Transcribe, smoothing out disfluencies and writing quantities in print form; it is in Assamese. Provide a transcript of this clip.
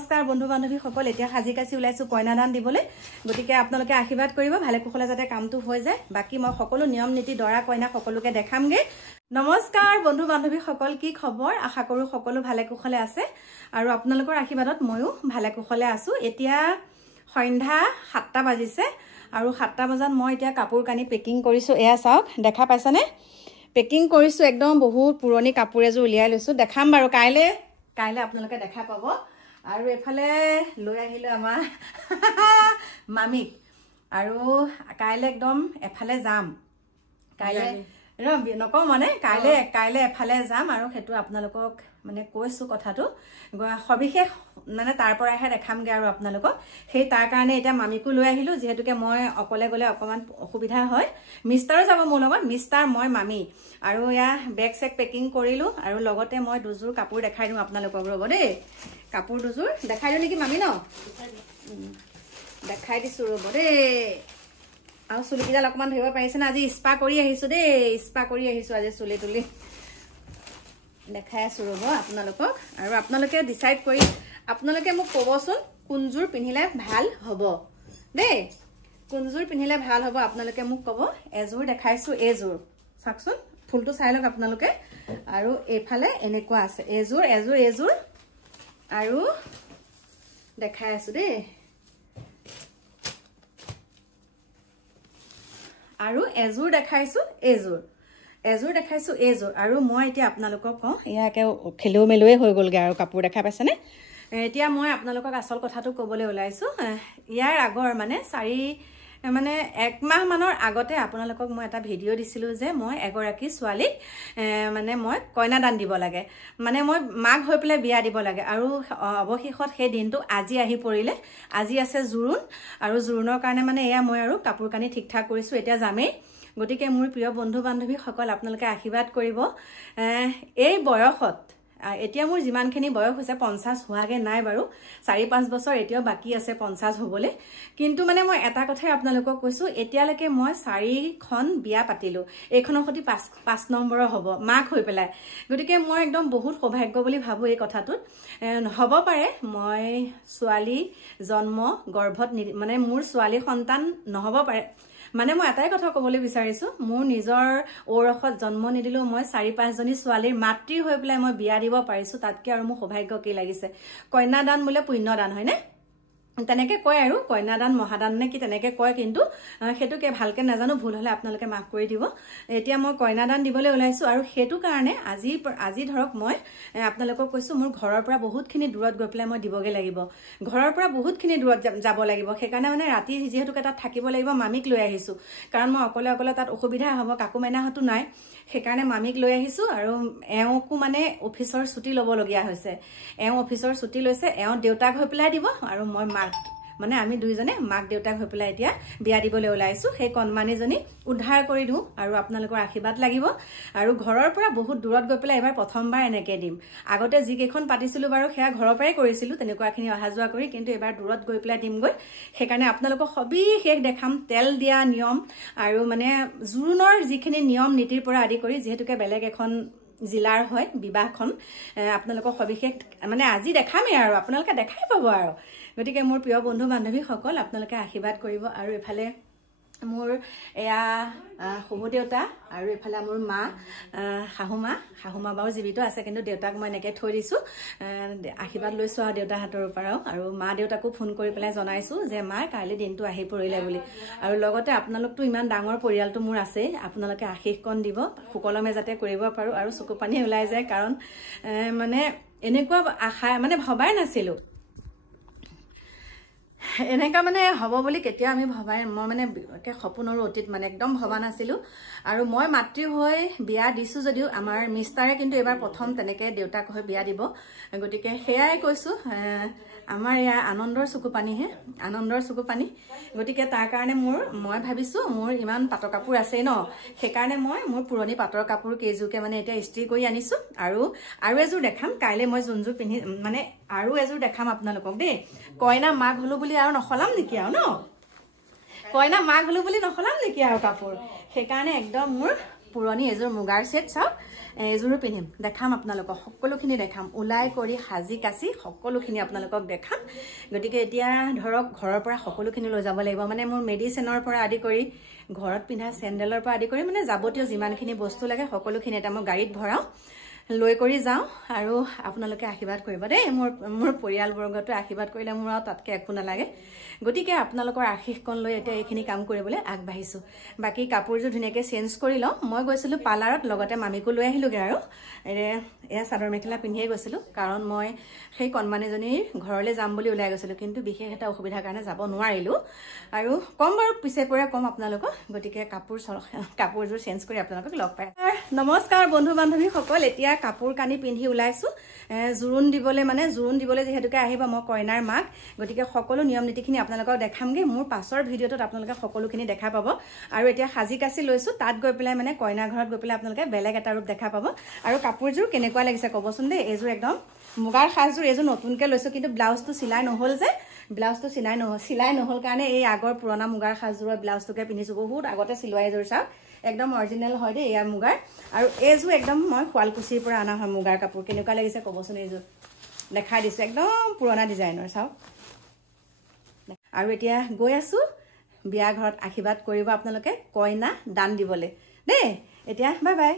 নমস্কাৰ বন্ধু বান্ধৱী সকল এতিয়া সাজি কাছি ওলাইছো কইনাদান দিবলৈ গতিকে আপোনালোকে আশীৰ্বাদ কৰিব ভালে কুশলে যাতে কামটো হৈ যায় বাকি মই সকলো নিয়ম নীতি দৰা কইনা সকলোকে দেখামগে নমস্কাৰ বন্ধু বান্ধৱী সকল কি খবৰ আশা কৰো সকলো ভালে কুশলে আছে আৰু আপোনালোকৰ আশীৰ্বাদত ময়ো ভালে কুশলে আছো এতিয়া সন্ধ্যা 7টা বাজিছে আৰু 7টা বজাত মই এতিয়া কাপোৰ কানি পেকিং কৰিছো এয়া চাওক দেখা পাইছানে পেকিং কৰিছো একদম বহুত পুৰণি কাপোৰ এজোৰ উলিয়াই লৈছো দেখাম বাৰু কাইলে আপোনালোকে দেখা পাব আৰু এফালে লৈ আহিলো আমাৰ মামিক আৰু কাইলে একদম এফালে যাম কাইলে নকওঁ মানে কাইলে এফালে যাম আৰু হেতু আপোনালোকক মানে কৈছো কথাটো সবিশেষ মানে তাৰ পৰাহে দেখামগে আৰু আপোনালোকক সেই তাৰ কাৰণে এটা মামিকো লৈ আহিলো যেহেতুকে মই অকলে গলে অকমান অসুবিধা হয় মিষ্টাৰো যাব মোৰ লগত মিষ্টাৰ মই মামি আৰু ইয়া বেগ চেক পেকিং কৰিলো আৰু লগতে মই দুজোৰ কাপোৰ দেখাই দিম আপোনালোকক ৰব দেই কাপোৰ দুজোৰ দেখাই দিও নেকি মামি ন দেখাই দিছো ৰব দেই আৰু চুলিকিডাল অকমান ধৰিব পাৰিছে না আজি স্পা কৰি আহিছো দেই স্পা কৰি আহিছো আজি চুলি তুলি দেখাই আছো ৰব আপোনালোকক আৰু আপোনালোকে ডিসাইড কৰি আপোনালোকে মোক কবচোন কোনজোৰ পিন্ধিলে ভাল হ'ব দেই কোনজোৰ পিন্ধিলে ভাল হ'ব আপোনালোকে মোক কব এজোৰ দেখাইছো এজোৰ চাকচোন ফুলটো চাই লওক আপোনালোকে আৰু এফালে এনেকুৱা আছে এজোৰ আৰু দেখাই আছো দেই আৰু এজোৰ দেখাইছো এজোৰ আৰু মই এতিয়া আপোনালোকক কওঁ ইয়াকে খেলেও মেলোৱে হৈ গলগে আৰু কাপোৰ দেখা পাইছেনে এতিয়া মই আপোনালোকক আসল কথাটো ক'বলৈ ওলাইছো ইয়াৰ আগৰ মানে 1 মাহ মানৰ আগতে আপোনালোকক মই এটা ভিডিও দিছিলো যে মই এগৰাকী ছোৱালীক মানে মই কইনাদান দিব লাগে মানে মই মাক হৈ পেলে বিয়া দিব লাগে আৰু অৱশেষত সেই দিনটো আজি আহি পৰিলে আজি আছে জুৰুন আৰু জুৰুনৰ কাৰণে মানে এয়া মই আৰু কাপোৰ কানি ঠিক ঠাক কৰিছো এতিয়া যামেই গতিকে মোৰ প্ৰিয় বন্ধু বান্ধৱী সকল আপোনালোকে আশীৰ্বাদ কৰিব এই বয়সত এতিয়া মোৰ যিমানখিনি বয়স হৈছে 50 হোৱাগে নাই বাৰু 4-5 বছৰ এতিয়াও বাকি আছে 50 হ'বলে কিন্তু মানে মই এটা কথাই আপোনালোকক কৈছো এতিয়ালৈকে মই 4খন বিয়া পাতিলো এইখনৰ সতি 5 নম্বৰৰ হ'ব মাক হৈ পেলাই গতিকে মই একদম বহুত সৌভাগ্য বুলি ভাবো এই কথাটোত হ'ব পাৰে মই ছোৱালী জন্ম গৰ্ভত মানে মোৰ ছোৱালী সন্তান নহব পাৰে মানে মই এটাই কথা ক'বলৈ বিচাৰিছো মোৰ নিজৰ ওৰখত জন্ম নিদিলো মই 4-5 জনী ছোৱালীৰ মাতৃ হৈ পেলাই মই বিয়া দিব পাৰিছো তাতকে আৰু মোৰ সৌভাগ্য কি লাগিছে কন্যাদান বোলে পুণ্যদান হয়নে তেনেকে কয় আৰু কন্যাদান মহাদান নে কি তেনেকে কয় কিন্তু হেতুকে ভালকে নাজানো ভুল হলে আপোনালোকে মাফ কৰি দিব এতিয়া মই কন্যাদান দিবলৈ ওলাইছো আৰু হেতু কাৰণে আজি ধৰক মই আপোনালোকক কৈছো মোৰ ঘৰৰ পৰা বহুতখিনি দূৰত গৈ পেলাই মই দিবগে লাগিব ঘৰৰ পৰা বহুতখিনি দূৰত যাব লাগিব সেইকাৰণে মানে ৰাতি যেহেতু তাত থাকিব লাগিব মামিক লৈ আহিছো কাৰণ মই অকলে তাত অসুবিধা হ'ব কাকু মাইনাহতো নাই সেইকাৰণে মামিক লৈ আহিছো আৰু এওঁকো মানে অফিচৰ ছুটি ল'ব লগিয়া হৈছে এওঁ অফিচৰ ছুটি লৈছে এওঁ দেউতাক হৈ পেলাই দিব আৰু মই মানে আমি দুইজনে মাক দেউতাক হৈ পেলাই এতিয়া বিয়া দিবলৈ ওলাইছো সেই কণমানিজনী উদ্ধাৰ কৰি দিও আৰু আপোনালোকৰ আশীৰ্বাদ লাগিব আৰু ঘৰৰ পৰা বহুত দূৰত গৈ পেলাই এবাৰ প্ৰথমবাৰ এনেকে দিম আগতে যি কেখন পাতিছিলো বাৰু সেয়া ঘৰৰ পৰাই কৰিছিলো তেনেকুৱাখিনি অহা যোৱা কৰি কিন্তু এবাৰ দূৰত গৈ পেলাই দিমগৈ সেইকাৰণে আপোনালোকক সবিশেষ দেখাম তেল দিয়া নিয়ম আৰু মানে জুৰুনৰ যিখিনি নিয়ম নীতিৰ পৰা আদি কৰি যেহেতুকে বেলেগ এখন জিলাৰ হয় বিবাহখন আপোনালোকক সবিশেষ মানে আজি দেখামেই আৰু আপোনালোকে দেখাই পাব আৰু গতিকে মোৰ প্ৰিয় বন্ধু বান্ধৱী সকল আপোনালোকে আশীৰ্বাদ কৰিব আৰু এফালে মোৰ এয়া শহু দেউতা আৰু এফালে মোৰ মা শাহুমা বাৰু জীৱিত আছে কিন্তু দেউতাক মই এনেকে থৈ দিছো আশীৰ্বাদ লৈছো আৰু দেউতা হাতৰ পৰাও আৰু মা দেউতাকো ফোন কৰি পেলাই জনাইছো যে মা কাইলৈ দিনটো আহি পৰিলে বুলি আৰু লগতে আপোনালোকতো ইমান ডাঙৰ পৰিয়ালটো মোৰ আছে আপোনালোকে আশীৰ্বাদ দিব সুকলমে যাতে কৰিব পাৰো আৰু চকু পানী ওলাই যায় কাৰণ মানে এনেকুৱা আশা মানে ভবাই নাছিলো এনেকা মানে হ'ব বুলি কেতিয়া আমি ভবাই মই মানে সপোনৰ অতীত মানে একদম ভবা নাছিলো আৰু মই মাতৃ হৈ বিয়া দিছো যদিও আমাৰ মিষ্টাৰে কিন্তু এবাৰ প্ৰথম তেনেকে দেউতাক হৈ বিয়া দিব গতিকে হেয়াই কৈছো আমাৰ ইয়া আনন্দৰ চকু পানী গতিকে তাৰ কাৰণে মই ভাবিছো মোৰ ইমান পাটৰ কাপোৰ আছে ন সেইকাৰণে মই মোৰ পুৰণি পাটৰ কাপোৰ কেইজোৰকে মানে এতিয়া ইস্ত্ৰি কৰি আনিছো আৰু এজোৰ দেখাম কাইলে মই যোনজোৰ পিন্ধি মানে আৰু এজোৰ দেখাম আপোনালোকক দেই কইনা মাক হলো বুলি আৰু নখলাম নেকি আৰু ন কইনা মাক হলো বুলি নখলাম নেকি আৰু কাপোৰ সেইকাৰণে একদম মোৰ পুৰণি এজোৰ মুগাৰ সেট চাওক এযোৰো পিন্ধিম দেখাম আপোনালোকক সকলোখিনি দেখাম ওলাই কৰি সাজি কাচি সকলোখিনি আপোনালোকক দেখাম গতিকে এতিয়া ধৰক ঘৰৰ পৰা সকলোখিনি লৈ যাব লাগিব মানে মোৰ মেডিচিনৰ পৰা আদি কৰি ঘৰত পিন্ধা চেণ্ডেলৰ পৰা আদি কৰি মানে যাৱতীয় যিমানখিনি বস্তু লাগে সকলোখিনি এটা মই গাড়ীত ভৰাওঁ লৈ কৰি যাওঁ আৰু আপোনালোকে আশীৰ্বাদ কৰিব দেই মোৰ পৰিয়ালবৰ্গটো আশীৰ্বাদ কৰিলে মোৰ আৰু তাতকৈ একো নালাগে গতিকে আপোনালোকৰ আশীৰ্বাদ লৈ এতিয়া এইখিনি কাম কৰিবলৈ আগবাঢ়িছোঁ বাকী কাপোৰযোৰ ধুনীয়াকৈ চেঞ্জ কৰি লওঁ মই গৈছিলোঁ পাৰ্লাৰত লগতে মামীকো লৈ আহিলোগৈ আৰু এয়া চাদৰ মেখেলা পিন্ধিয়ে গৈছিলোঁ কাৰণ মই সেই কণমানিজনীৰ ঘৰলৈ যাম বুলি ওলাই গৈছিলোঁ কিন্তু বিশেষ এটা অসুবিধাৰ কাৰণে যাব নোৱাৰিলোঁ আৰু কম বাৰু পিছে পৰে কম আপোনালোকক গতিকে কাপোৰযোৰ চেঞ্জ কৰি আপোনালোকক লগ পাই নমস্কাৰ বন্ধু বান্ধৱীসকল এতিয়া কাপোৰ কানি পিন্ধি ওলাইছোঁ জোৰোণ দিবলৈ যিহেতুকে আহিব মই কইনাৰ মাক গতিকে সকলো নিয়ম নীতিখিনি আপোনালোকক দেখামগৈ মোৰ পাছৰ ভিডিঅ'টোত আপোনালোকে সকলোখিনি দেখা পাব আৰু এতিয়া সাজি কাচি লৈছোঁ তাত গৈ পেলাই মানে কইনাৰ ঘৰত গৈ পেলাই আপোনালোকে বেলেগ এটা ৰূপ দেখা পাব আৰু কাপোৰযোৰ কেনেকুৱা লাগিছে ক'বচোন দেই এইযোৰ একদম মুগাৰ সাজযোৰ এইযোৰ নতুনকৈ লৈছোঁ কিন্তু ব্লাউজটো চিলাই নহ'ল যে চিলাই নহ'ল কাৰণে এই আগৰ পুৰণা মুগাৰ সাজযোৰৰ ব্লাউজটোকে পিন্ধিছোঁ বহুত আগতে চিলোৱা এযোৰ চাওক একদম অৰিজিনেল হয় দেই এয়া মুগাৰ আৰু এইযোৰ একদম মই শুৱালকুছিৰ পৰা অনা হয় মুগাৰ কাপোৰ কেনেকুৱা লাগিছে ক'বচোন এইযোৰ দেখাই দিছোঁ একদম পুৰণা ডিজাইনৰ চাওক আৰু এতিয়া গৈ আছোঁ বিয়া ঘৰত আশীৰ্বাদ কৰিব আপোনালোকে কইনা দান দিবলৈ দেই এতিয়া বাই বাই